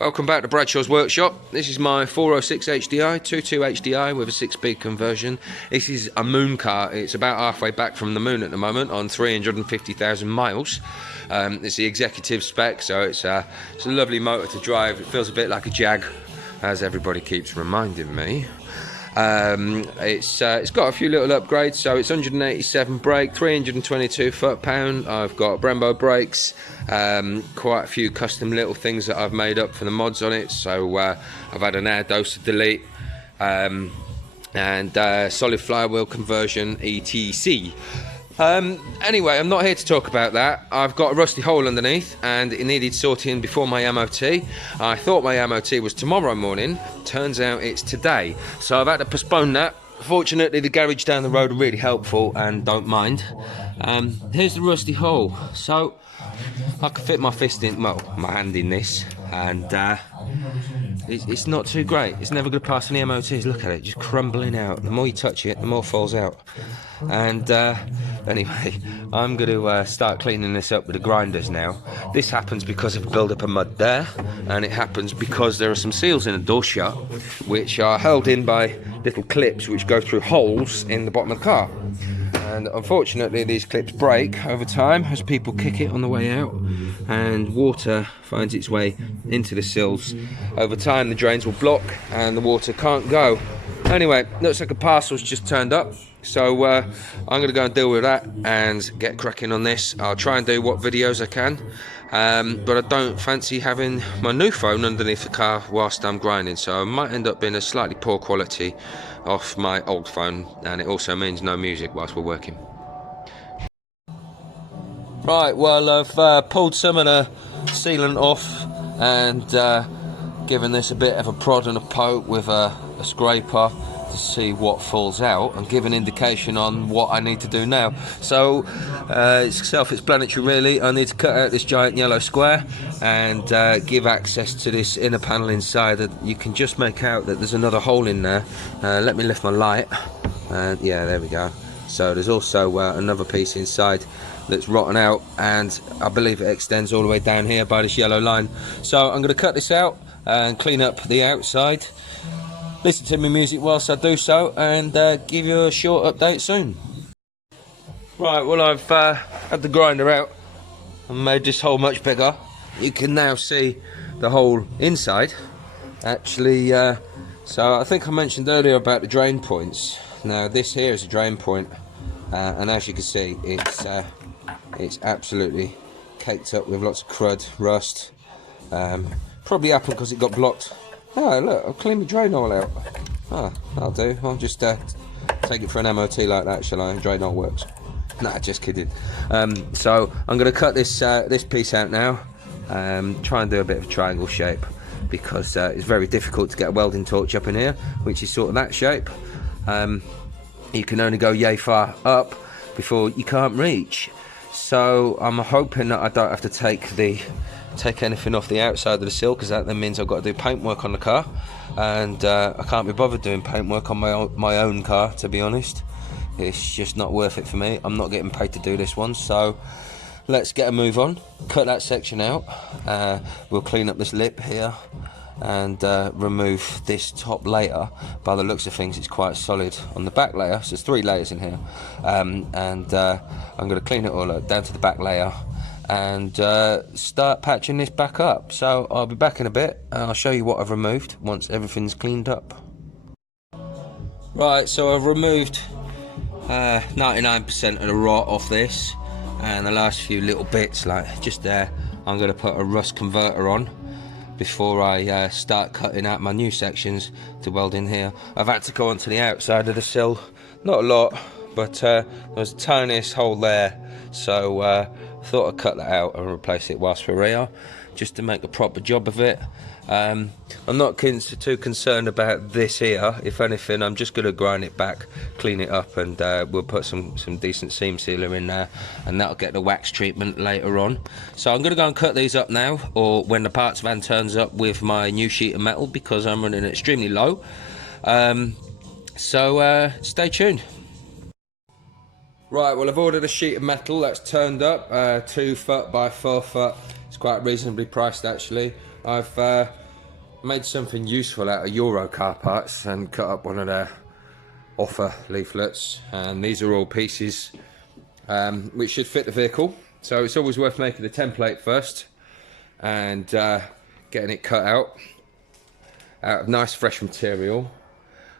Welcome back to Bradshaw's Workshop. This is my 406 HDI, 22 HDI with a 6-speed conversion. This is a moon car. It's about halfway back from the moon at the moment on 350,000 miles. It's the executive spec, so it's a lovely motor to drive. It feels a bit like a Jag, as everybody keeps reminding me. It's got a few little upgrades, so it's 187 brake, 322 foot-pound. I've got Brembo brakes, quite a few custom little things that I've made up for the mods on it. So I've had an air dose delete, and solid flywheel conversion, etc. Anyway, I'm not here to talk about that. I've got a rusty hole underneath and it needed sorting before my MOT. I thought my MOT was tomorrow morning, turns out it's today, so I've had to postpone that. Fortunately, the garage down the road are really helpful and don't mind. Here's the rusty hole. So I can fit my fist in, well, my hand in this, and it's not too great. It's never going to pass any MOTs. Look at it, just crumbling out. The more you touch it, the more it falls out. And anyway, I'm going to start cleaning this up with the grinders now. This happens because of a build-up of mud there, and it happens because there are some seals in the door shut, which are held in by little clips which go through holes in the bottom of the car. And unfortunately, these clips break over time as people kick it on the way out, and water finds its way into the sills. Over time, the drains will block and the water can't go. Anyway, looks like a parcel's just turned up, so I'm going to go and deal with that and get cracking on this. I'll try and do what videos I can, but I don't fancy having my new phone underneath the car whilst I'm grinding, so I might end up being a slightly poor quality off my old phone, and it also means no music whilst we're working. Right, well, I've pulled some of the sealant off and given this a bit of a prod and a poke with a scraper to see what falls out and give an indication on what I need to do now. So it's self-explanatory really. I need to cut out this giant yellow square and give access to this inner panel inside. You can just make out that there's another hole in there. Let me lift my light, yeah, there we go. So there's also another piece inside that's rotten out, and I believe it extends all the way down here by this yellow line. So I'm going to cut this out and clean up the outside, listen to my music whilst I do so, and give you a short update soon. Right, well, I've had the grinder out and made this hole much bigger. You can now see the hole inside actually. So I think I mentioned earlier about the drain points. Now this here is a drain point, and as you can see, it's absolutely caked up with lots of crud, rust. Probably happened because it got blocked. Oh look, I've cleaned the drain hole out. Ah, that'll do. I'll just take it for an MOT like that, shall I? Drain hole works. Nah, just kidding. So I'm going to cut this this piece out now. Try and do a bit of a triangle shape, because it's very difficult to get a welding torch up in here, which is sort of that shape. You can only go yay far up before you can't reach. So I'm hoping that I don't have to take anything off the outside of the sill, because that then means I've got to do paintwork on the car, and I can't be bothered doing paintwork on my own car, to be honest. It's just not worth it for me. I'm not getting paid to do this one, so let's get a move on. Cut that section out. We'll clean up this lip here and remove this top layer. By the looks of things, it's quite solid on the back layer, so there's 3 layers in here, and I'm going to clean it all up down to the back layer and start patching this back up. So I'll be back in a bit and I'll show you what I've removed once everything's cleaned up. Right, so I've removed 99% of the rot off this, and the last few little bits, like just there, I'm going to put a rust converter on before I start cutting out my new sections to weld in here. I've had to go onto the outside of the sill, not a lot, but there was the tiniest hole there, so I thought I'd cut that out and replace it whilst we're here, just to make a proper job of it. I'm not too concerned about this here. If anything, I'm just going to grind it back, clean it up, and we'll put some decent seam sealer in there, and that'll get the wax treatment later on. So I'm going to go and cut these up now, or when the parts van turns up with my new sheet of metal, because I'm running extremely low. So stay tuned. Right, well, I've ordered a sheet of metal that's turned up, 2 foot by 4 foot. It's quite reasonably priced actually. I've made something useful out of Euro car parts and cut up one of their offer leaflets, and these are all pieces which should fit the vehicle. So it's always worth making a template first and getting it cut out of nice fresh material.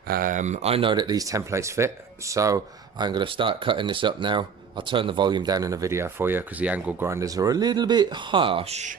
I know that these templates fit, so I'm going to start cutting this up now. I'll turn the volume down in the video for you because the angle grinders are a little bit harsh.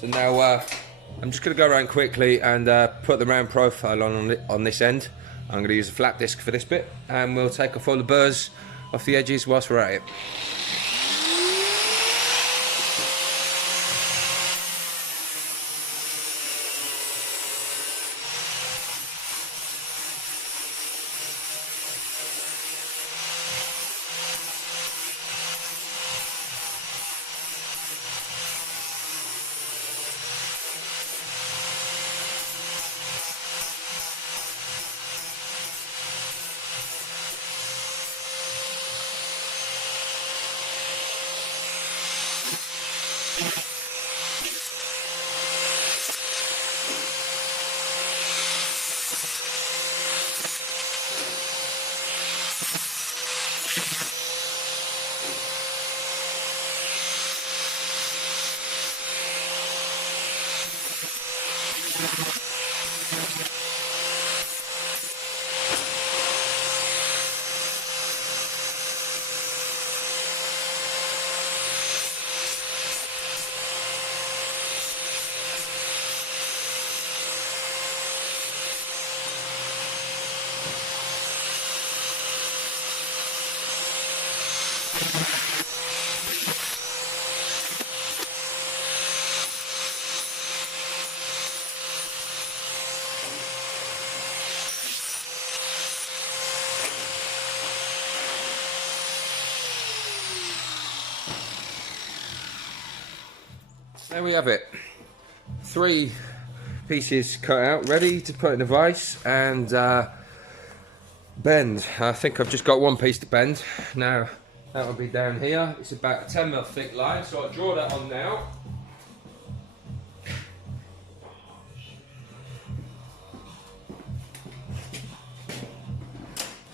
So now I'm just going to go around quickly and put the round profile on this end. I'm going to use a flat disc for this bit, and we'll take off all the burrs off the edges whilst we're at it. There we have it. 3 pieces cut out, ready to put in a vise and bend. I think I've just got 1 piece to bend. Now that will be down here. It's about a 10mm thick line, so I'll draw that on now.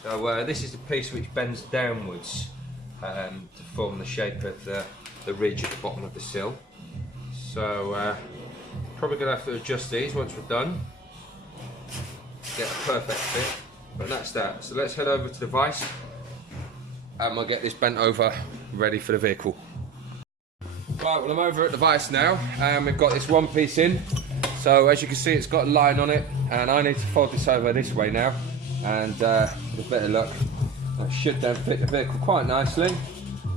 So this is the piece which bends downwards to form the shape of the ridge at the bottom of the sill. So probably going to have to adjust these once we're done, get a perfect fit, but that's that. So let's head over to the vise and we'll get this bent over, ready for the vehicle. Right, well I'm over at the vise now and we've got this 1 piece in. So as you can see, it's got a line on it and I need to fold this over this way now, and with a bit of luck that should then fit the vehicle quite nicely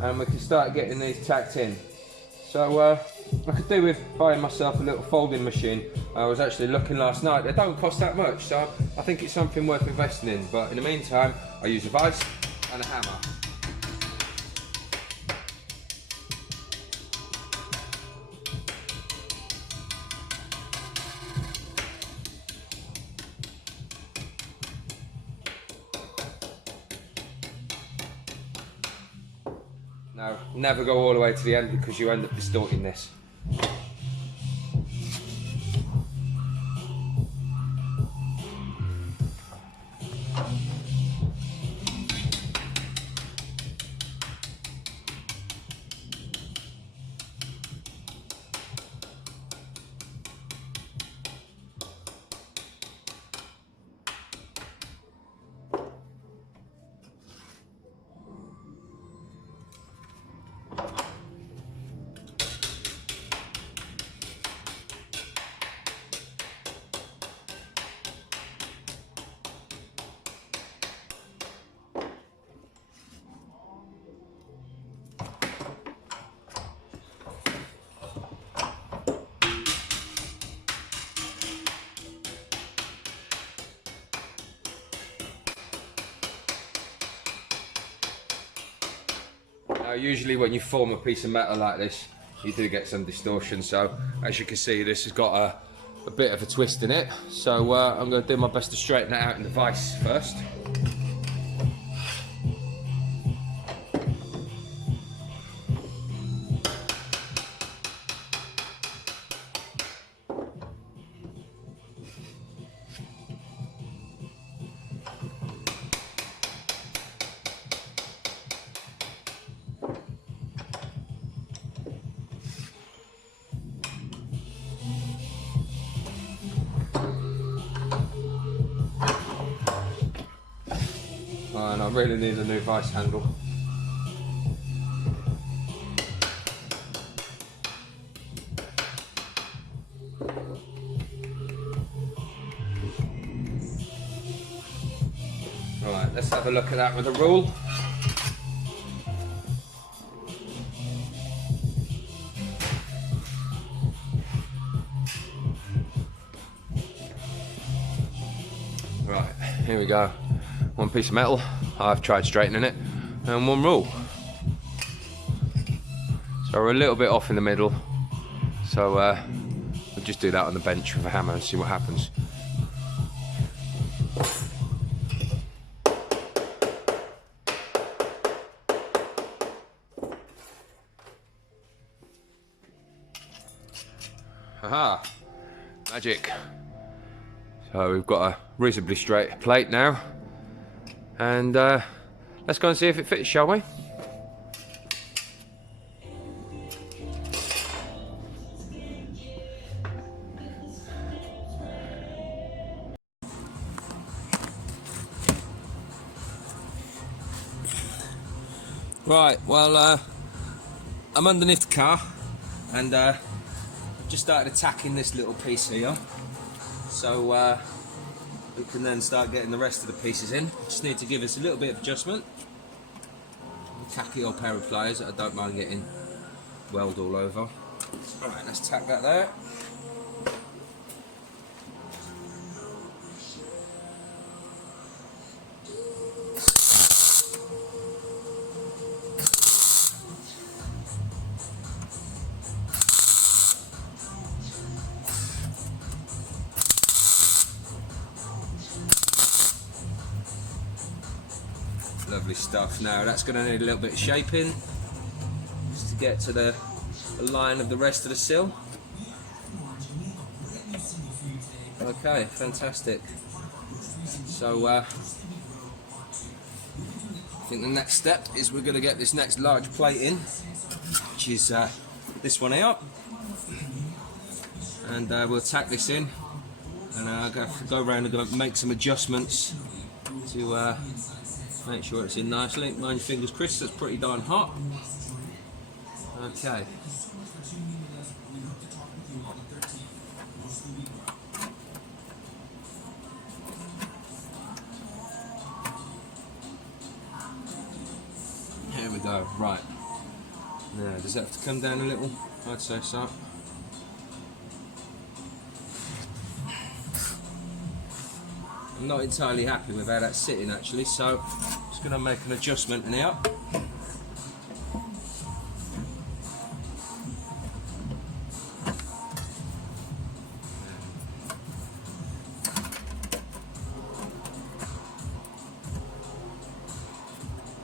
and we can start getting these tacked in. So I could do with buying myself a little folding machine. I was actually looking last night, they don't cost that much, so I think it's something worth investing in. But in the meantime, I use a vise and a hammer. Now, never go all the way to the end because you end up distorting this. Now usually when you form a piece of metal like this, you do get some distortion, so as you can see this has got a bit of a twist in it, so I'm going to do my best to straighten that out in the vise first. And I really need a new vise handle. Right, let's have a look at that with a rule. Right, here we go. 1 piece of metal, I've tried straightening it, and 1 rule. So we're a little bit off in the middle, so we'll just do that on the bench with a hammer and see what happens. Aha! Magic! So we've got a reasonably straight plate now. And let's go and see if it fits, shall we? Right, well I'm underneath the car and I've just started attacking this little piece here, so we can then start getting the rest of the pieces in. Just need to give us a little bit of adjustment. A tacky old pair of pliers that I don't mind getting weld all over. Alright, let's tack that there. Lovely stuff. Now that's going to need a little bit of shaping just to get to the line of the rest of the sill. Okay, fantastic. So I think the next step is we're going to get this next large plate in, which is this one here, and we'll tack this in, and I'll go around and go make some adjustments to make sure it's in nicely. Mind your fingers, Chris, that's pretty darn hot. Okay. Here we go, right. Now, does that have to come down a little? I'd say so. I'm not entirely happy with how that's sitting actually, so I'm just going to make an adjustment in here.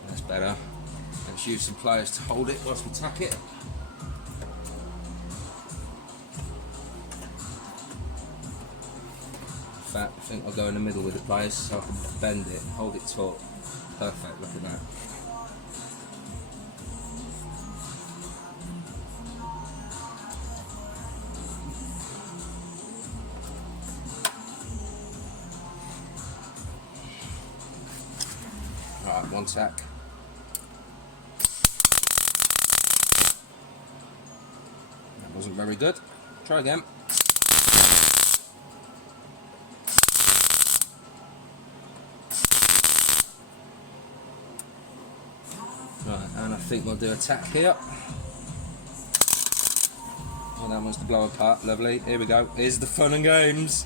That's better. Let's use some pliers to hold it whilst we tack it. In fact, I think I'll go in the middle with the pliers so I can bend it and hold it taut. Perfect, look at that. Alright, one tack. That wasn't very good. Try again. Right, and I think we'll do a tack here. Oh, that one's to blow apart. Lovely. Here we go. Here's the fun and games.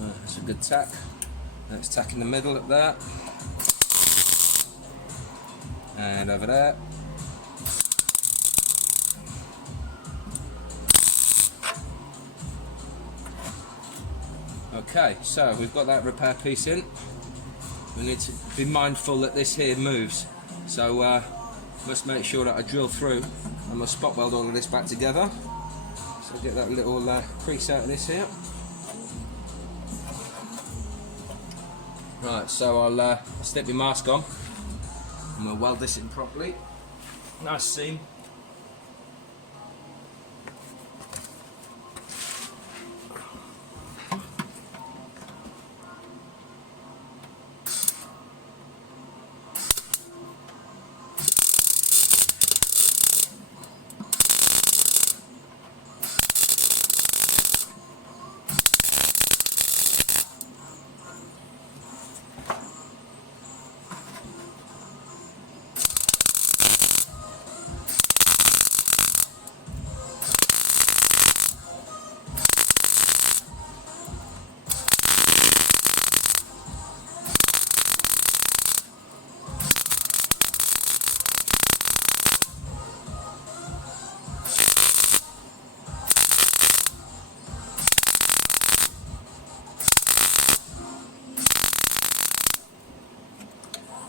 Right, that's a good tack. Let's tack in the middle up there. And over there. Okay, so we've got that repair piece in. We need to be mindful that this here moves, so must make sure that I drill through and must spot weld all of this back together. So get that little crease out of this here. Right, so I'll stick my mask on and we'll weld this in properly. Nice seam.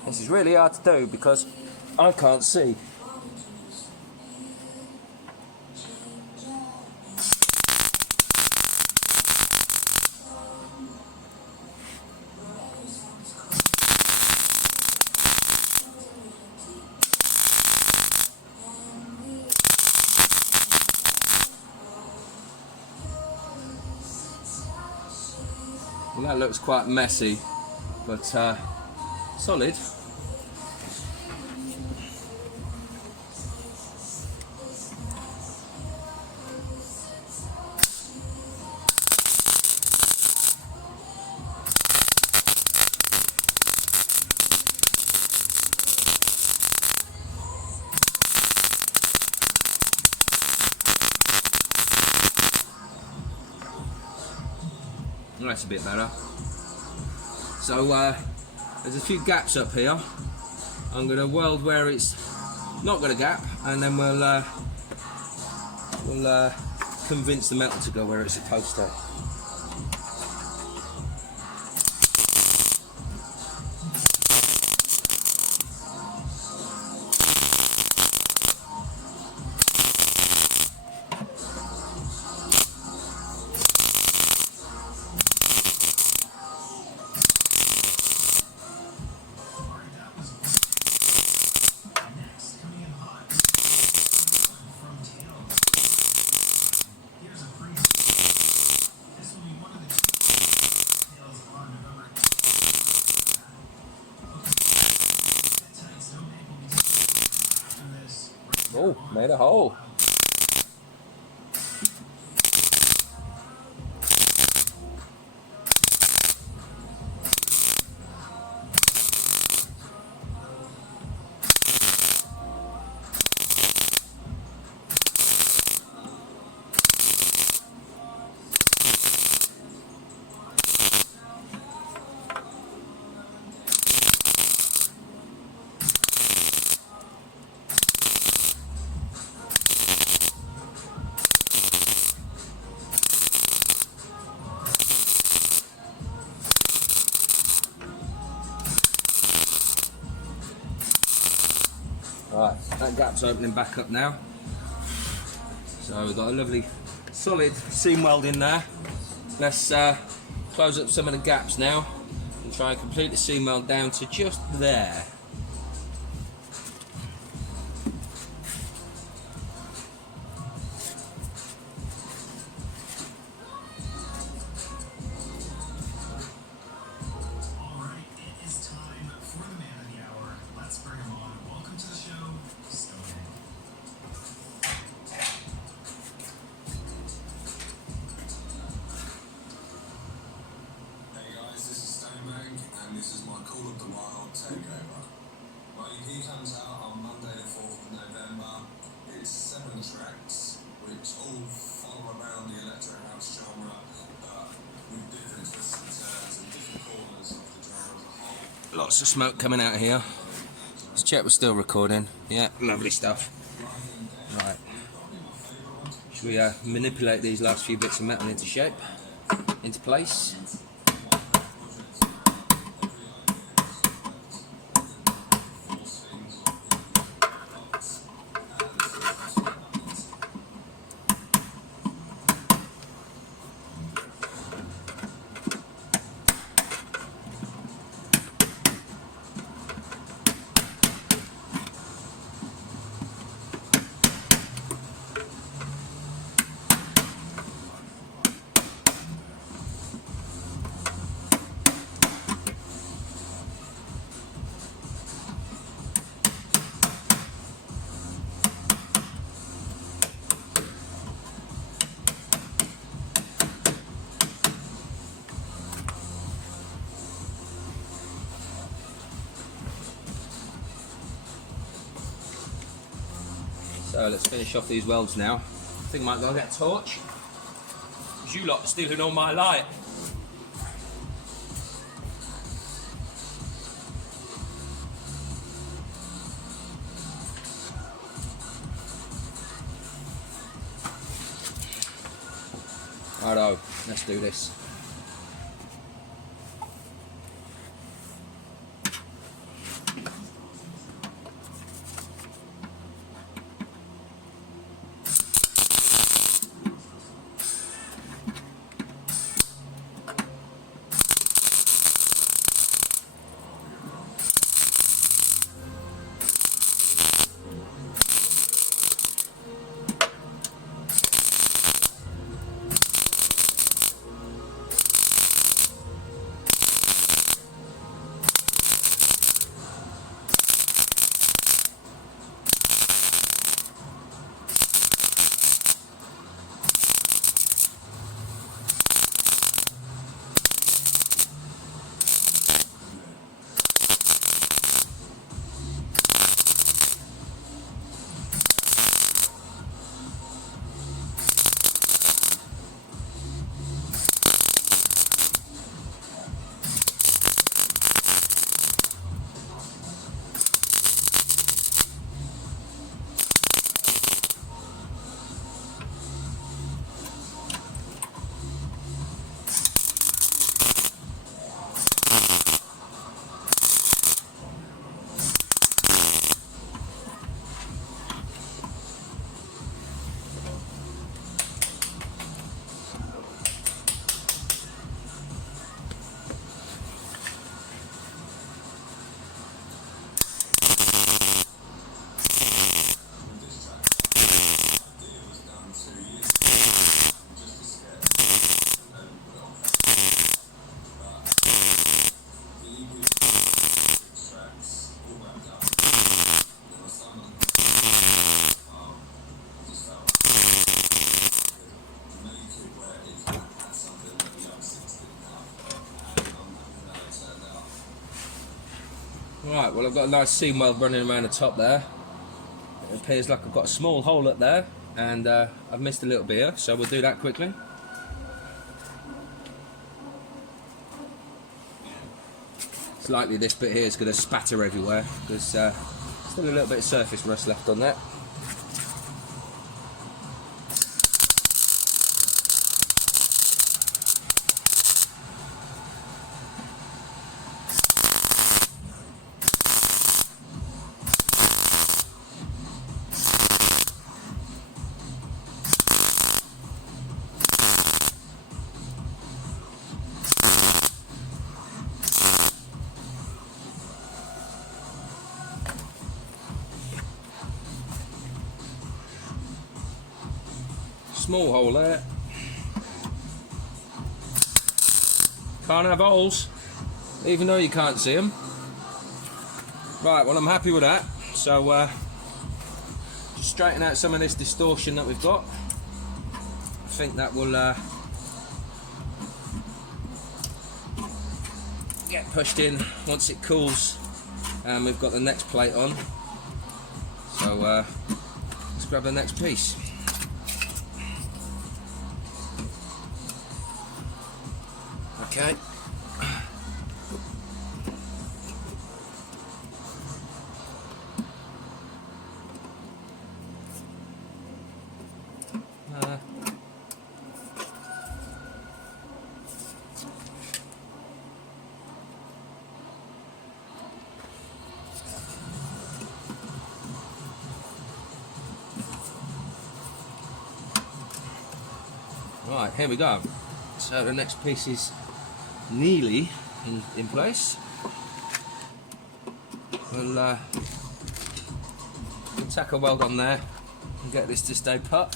This is really hard to do because I can't see. Well, that looks quite messy, but solid. That's a bit better. So there's a few gaps up here. I'm going to weld where it's not got a gap, and then we'll convince the metal to go where it's supposed to. Oh, made a hole. Right, that gap's opening back up now. So we've got a lovely solid seam weld in there. Let's close up some of the gaps now and try and complete the seam weld down to just there. And this is my Call of the Wild takeover. My EP comes out on Monday the 4th of November. It's 7 tracks, which all follow around the electro house genre, but with different twists and turns and different corners of the genre as a whole. Lots of smoke coming out of here. Let's check we're still recording. Yeah, lovely stuff. Right. Should we manipulate these last few bits of metal into shape, into place? So let's finish off these welds now. I think I might go get a torch. Because you lot are stealing all my light. Righto, let's do this. well, I've got a nice seam weld running around the top there. It appears like I've got a small hole up there, and I've missed a little bit here, so we'll do that quickly. It's likely this bit here is going to spatter everywhere, because still a little bit of surface rust left on that. Small hole there. Can't have holes, even though you can't see them. Right, well, I'm happy with that. So just straighten out some of this distortion that we've got. I think that will get pushed in once it cools and we've got the next plate on. So let's grab the next piece. Okay. Right, here we go. So the next piece is nearly in place. We'll tack a weld on there and get this to stay put.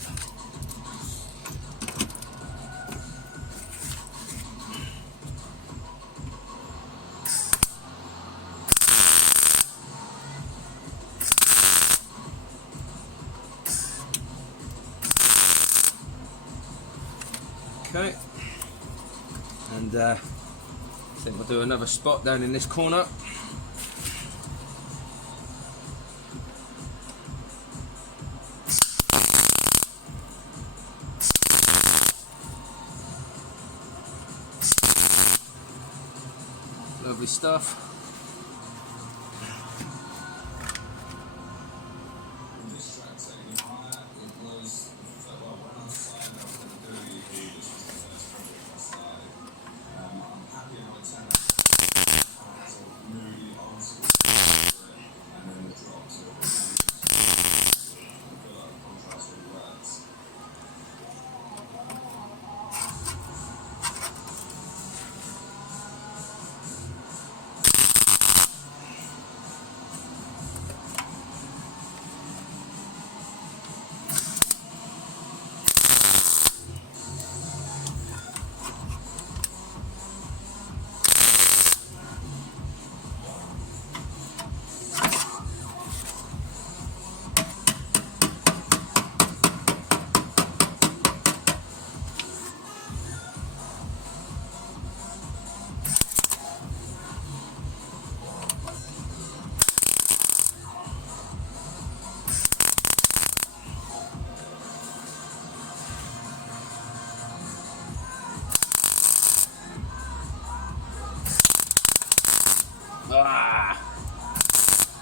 Okay, and I think we'll do another spot down in this corner. Lovely stuff.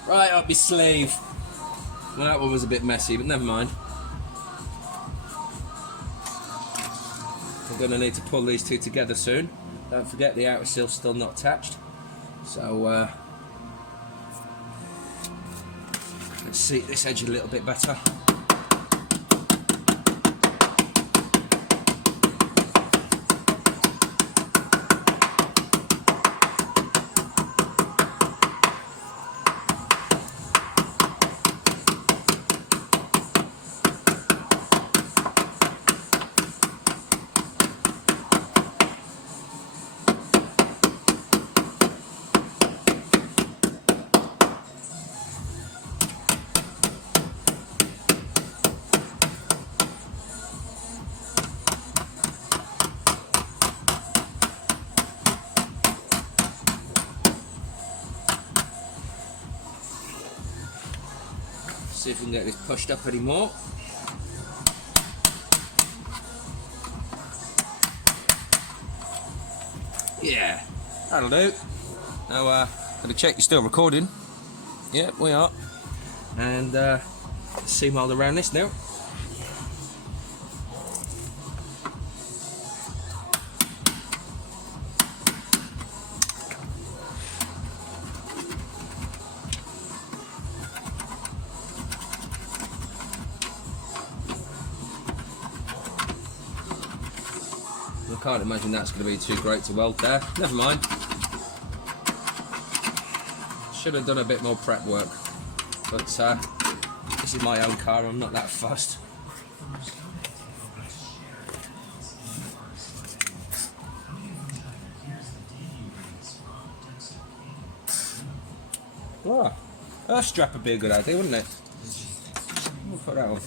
Right up my sleeve. Well, that one was a bit messy, but never mind. I'm going to need to pull these two together soon. Don't forget the outer sill's still not attached. So let's seat this edge a little bit better. See if we can get this pushed up anymore. Yeah, that'll do. Now, gotta check you're still recording. Yep, we are. And see mild around this now. I can't imagine that's going to be too great to weld there. Never mind. Should have done a bit more prep work. But this is my own car, I'm not that fussed. Oh, a strap would be a good idea, wouldn't it? We'll put that on.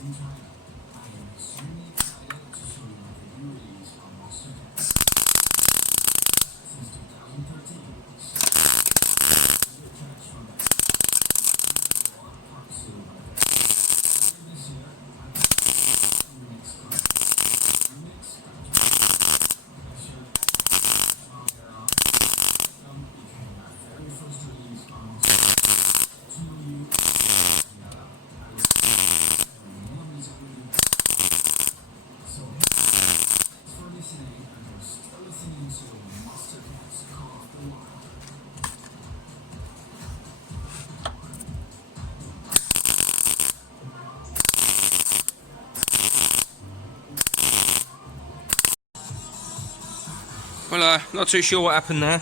Well, not too sure what happened there.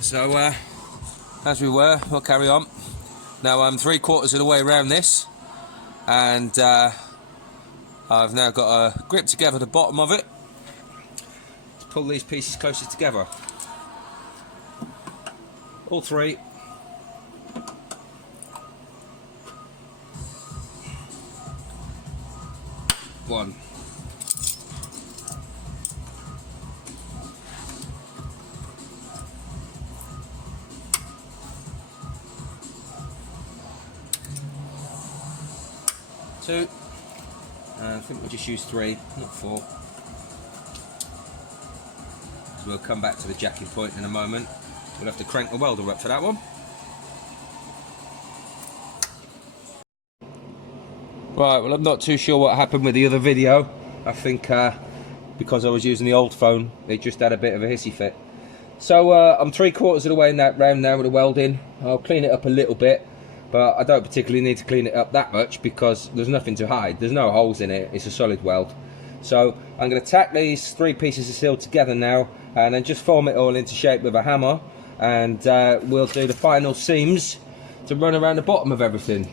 So, as we were, we'll carry on. Now I'm 3/4 of the way around this, and I've now got to grip together the bottom of it to pull these pieces closer together. All three. One. Two, and I think we'll just use 3, not 4. So we'll come back to the jacking point in a moment. We'll have to crank the welder up for that one. Right, well I'm not too sure what happened with the other video. I think because I was using the old phone, it just had a bit of a hissy fit. So I'm 3/4 of the way in that round now with the welding. I'll clean it up a little bit. But I don't particularly need to clean it up that much because there's nothing to hide. There's no holes in it. It's a solid weld. So I'm going to tack these 3 pieces of sill together now and then just form it all into shape with a hammer, and we'll do the final seams to run around the bottom of everything.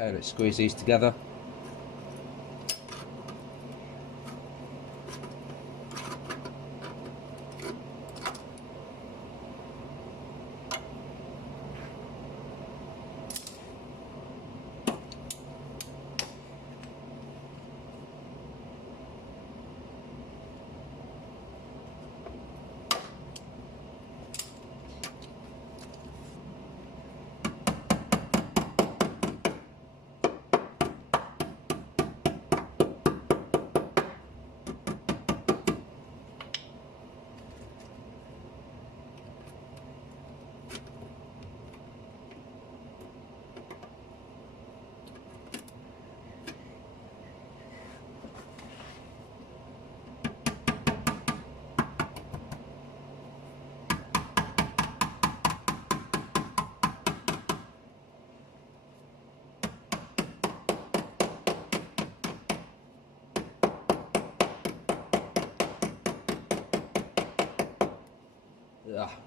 Okay, let's squeeze these together.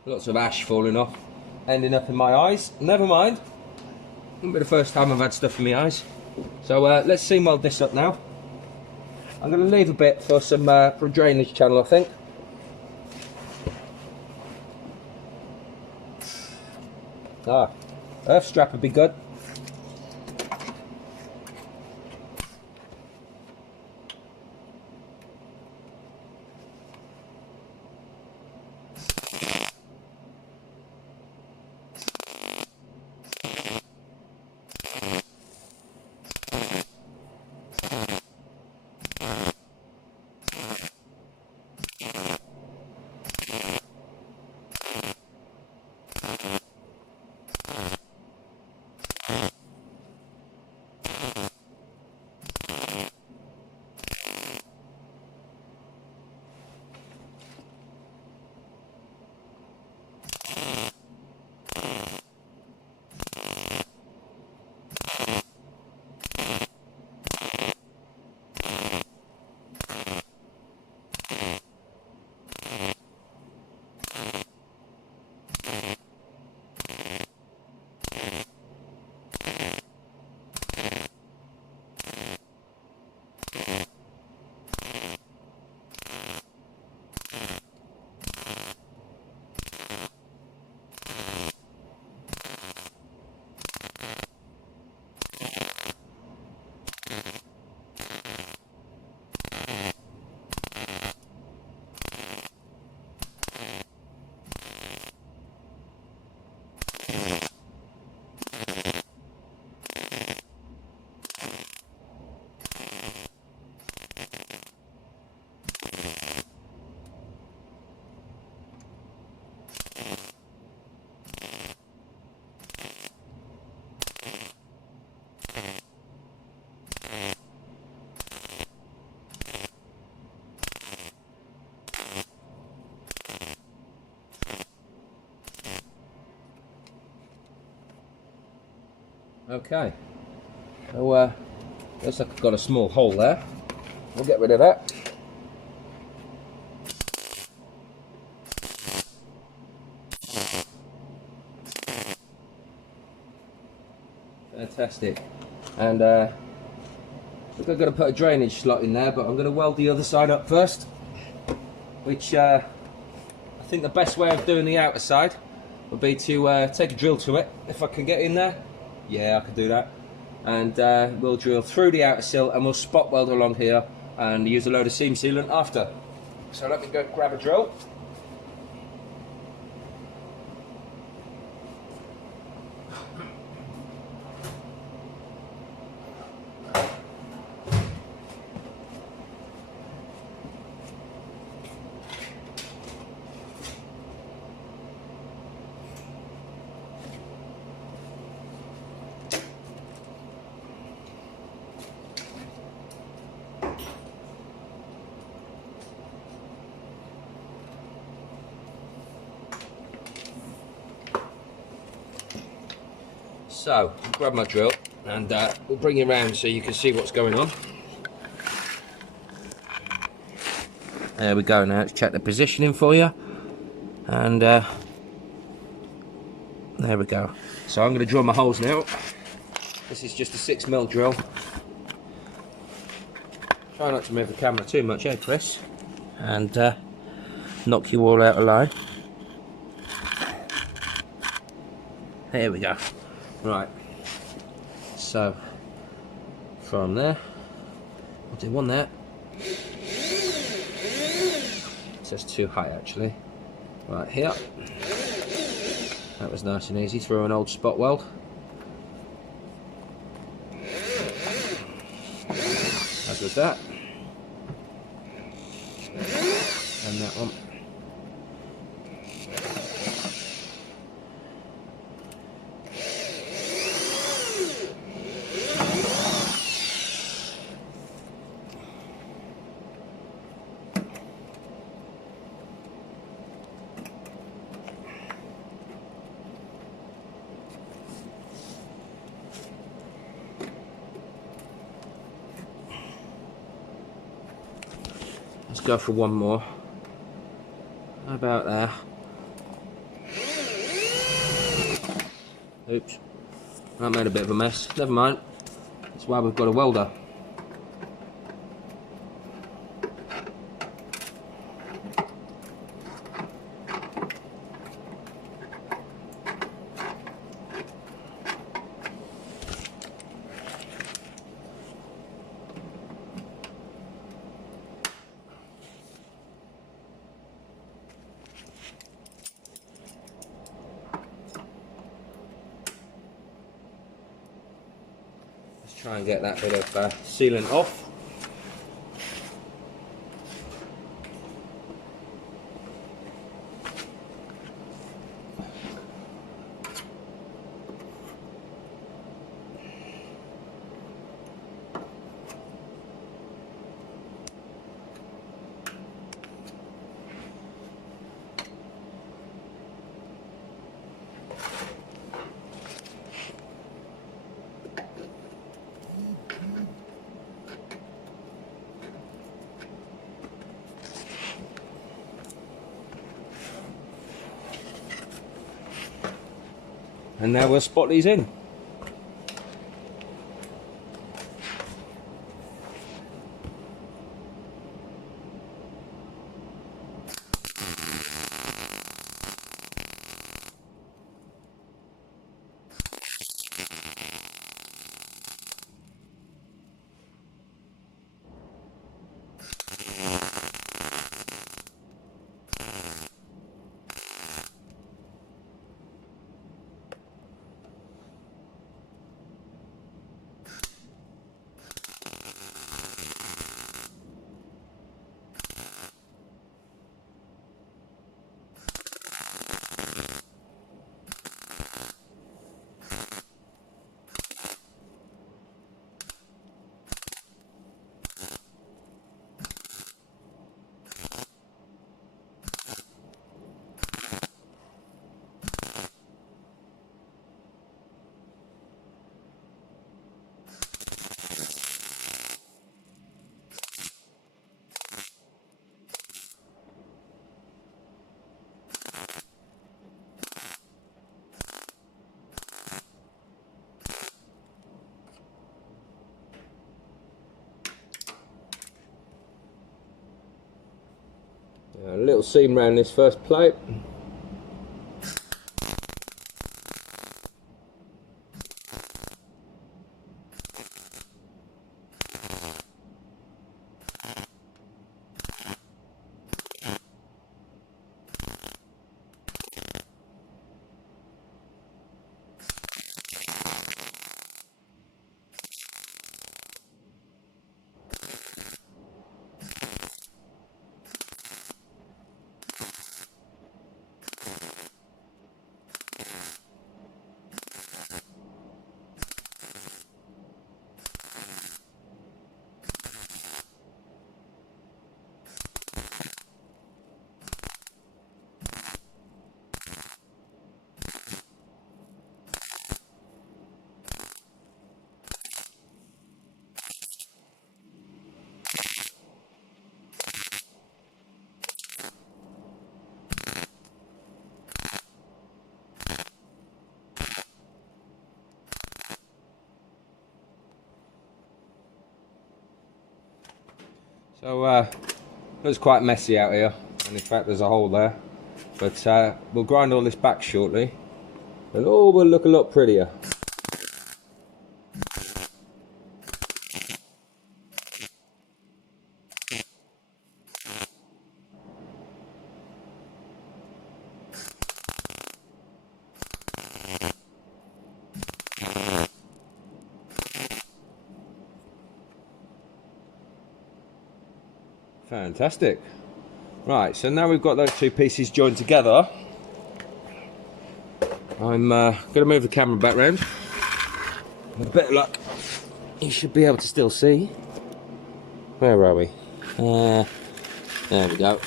Lots of ash falling off, ending up in my eyes. Never mind. Won't be the first time I've had stuff in my eyes. So let's seam weld this up now. I'm going to leave a bit for some for a drainage channel, I think. Earth strap would be good. Okay, so looks like I've got a small hole there. We'll get rid of that. Fantastic. And I think I'm going to put a drainage slot in there, but I'm going to weld the other side up first, which I think the best way of doing the outer side would be to take a drill to it, if I can get in there. Yeah, I can do that. And we'll drill through the outer sill and we'll spot weld along here and use a load of seam sealant after. So let me go grab a drill. So, grab my drill and we'll bring it around so you can see what's going on. There we go. Now let's check the positioning for you. And there we go. So I'm going to drill my holes now. This is just a 6mm drill. Try not to move the camera too much, eh, Chris? And knock you all out of line. There we go. Right, so from there, I'll do one there. So it's too high actually. Right here, that was nice and easy through an old spot weld. As was that. And that one. Let's go for one more. About there. Oops. I made a bit of a mess. Never mind. That's why we've got a welder. Try and get that bit of sealant off. And now we'll spot these in. A little seam around this first plate. So looks quite messy out here, and in fact there's a hole there, but we'll grind all this back shortly and all will look a lot prettier. Fantastic. Right, so now we've got those two pieces joined together, I'm going to move the camera back round. With a bit of luck, you should be able to still see. Where are we? There we go.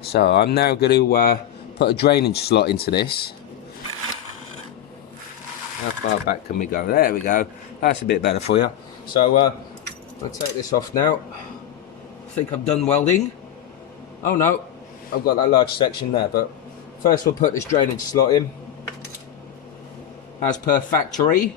So I'm now going to put a drainage slot into this. How far back can we go? There we go. That's a bit better for you. So I'll take this off now. I think I'm done welding. Oh no, I've got that large section there, but first we'll put this drainage slot in. as per factory.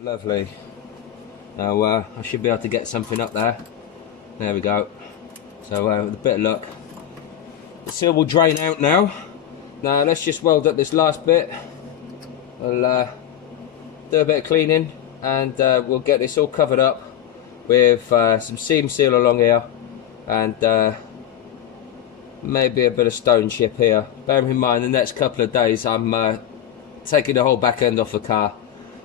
Lovely. Now I should be able to get something up there. There we go. So with a bit of luck, the seal will drain out now. Now let's just weld up this last bit. We'll do a bit of cleaning, and we'll get this all covered up with some seam seal along here, and maybe a bit of stone chip here. Bearing in mind the next couple of days I'm taking the whole back end off the car,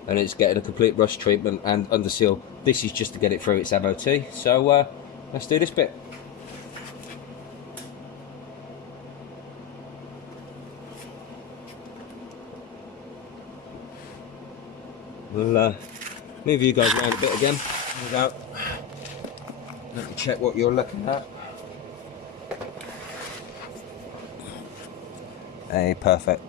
and it's getting a complete rust treatment and under seal. This is just to get it through its MOT. So let's do this bit. We'll move you guys around a bit again. There we go. Let me check what you're looking at. Hey, perfect.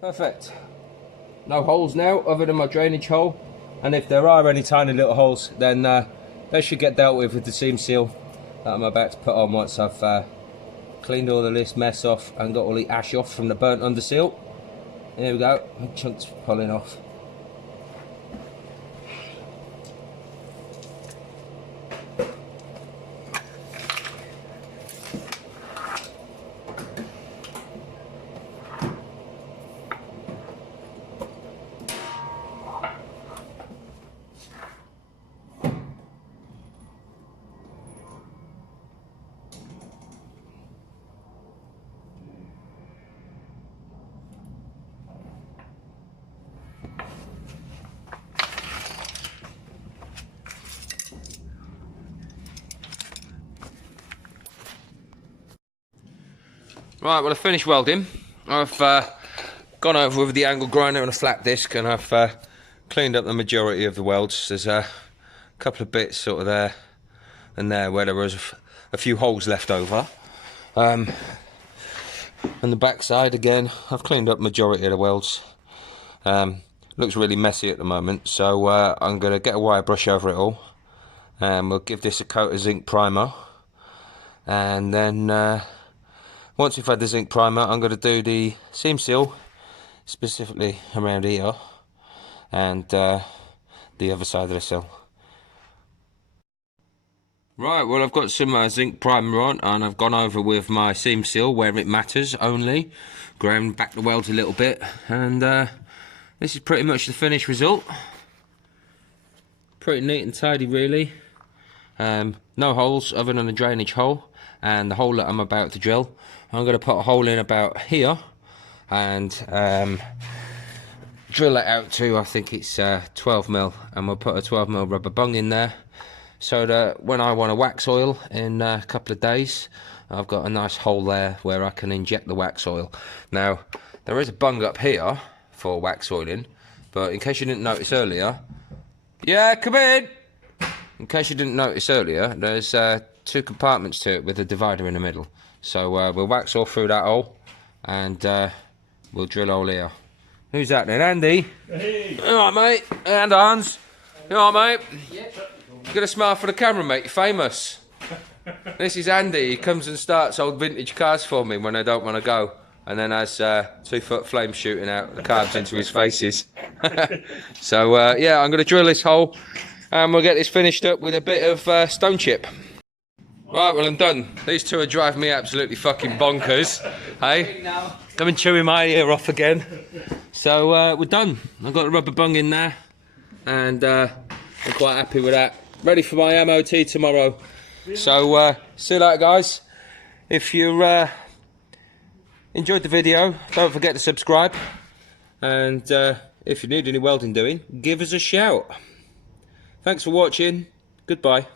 Perfect. No holes now other than my drainage hole, and if there are any tiny little holes, then they should get dealt with the seam seal that I'm about to put on once I've cleaned all of this mess off and got all the ash off from the burnt under seal. There we go, big chunks pulling off. Right, well, I've finished welding. I've gone over with the angle grinder and a flat disc, and I've cleaned up the majority of the welds. There's a couple of bits sort of there and there where there was a few holes left over. And the back side, again, I've cleaned up majority of the welds. Looks really messy at the moment, so I'm going to get a wire brush over it all, and we'll give this a coat of zinc primer, and then once we've had the zinc primer, I'm going to do the seam seal, specifically around here, and the other side of the sill. Right, well, I've got some zinc primer on, and I've gone over with my seam seal where it matters only, ground back the welds a little bit, and this is pretty much the finished result. Pretty neat and tidy, really. No holes other than the drainage hole and the hole that I'm about to drill. I'm going to put a hole in about here and drill it out to, I think it's 12mm, and we'll put a 12mm rubber bung in there, so that when I want to wax oil in a couple of days, I've got a nice hole there where I can inject the wax oil. Now, there is a bung up here for wax oiling, but in case you didn't notice earlier, yeah, come in! In case you didn't notice earlier, there's 2 compartments to it with a divider in the middle. So we'll wax oil through that hole, and we'll drill a hole here. Who's that then? Andy? Hey! Alright, mate. And Hans? You alright, mate? Yeah. You got a smile for the camera, mate. You're famous. This is Andy. He comes and starts old vintage cars for me when I don't want to go. And then has 2-foot flames shooting out the carbs into his faces. So, yeah, I'm going to drill this hole and we'll get this finished up with a bit of stone chip. Right, well, I'm done. These two are driving me absolutely fucking bonkers. Hey? Come and chewing my ear off again. So, we're done. I've got the rubber bung in there. And I'm quite happy with that. Ready for my MOT tomorrow. So, see you later, guys. If you enjoyed the video, don't forget to subscribe. And if you need any welding doing, give us a shout. Thanks for watching. Goodbye.